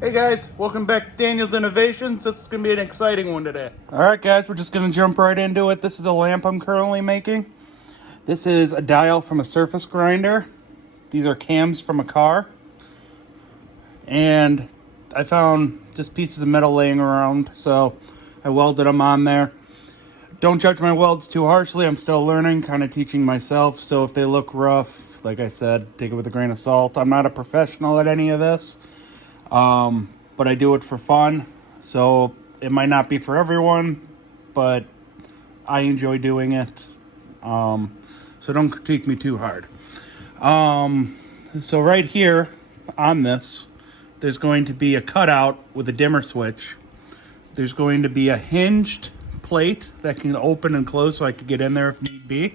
Hey guys, welcome back to Daniel's Innovations. This is going to be an exciting one today. Alright guys, we're just going to jump right into it. This is a lamp I'm currently making. This is a dial from a surface grinder. These are cams from a car. And I found just pieces of metal laying around, so I welded them on there. Don't judge my welds too harshly. I'm still learning, kind of teaching myself. So if they look rough, like I said, take it with a grain of salt. I'm not a professional at any of this. But I do it for fun, so it might not be for everyone, but I enjoy doing it. So don't critique me too hard. So right here on this, there's going to be a cutout with a dimmer switch. There's going to be a hinged plate that can open and close so I could get in there if need be,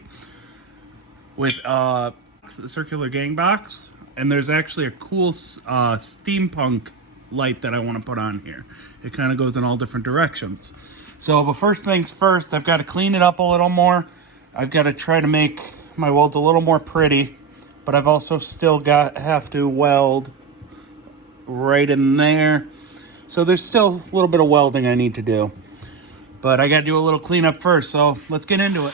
with a circular gang box. And there's actually a cool steampunk light that I want to put on here. It kind of goes in all different directions. So, but first things first, I've got to clean it up a little more. I've got to try to make my welds a little more pretty, but I've also still have to weld right in there. So there's still a little bit of welding I need to do, but I got to do a little cleanup first. So let's get into it.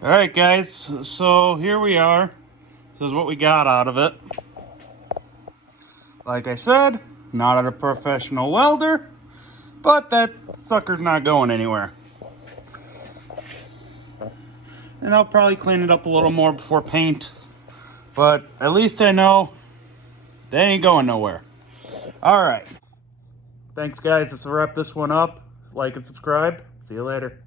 All right, guys, so here we are. This is what we got out of it. Like I said, not a professional welder, but that sucker's not going anywhere. And I'll probably clean it up a little more before paint, but at least I know they ain't going nowhere. All right. Thanks, guys. Let's wrap this one up. Like and subscribe. See you later.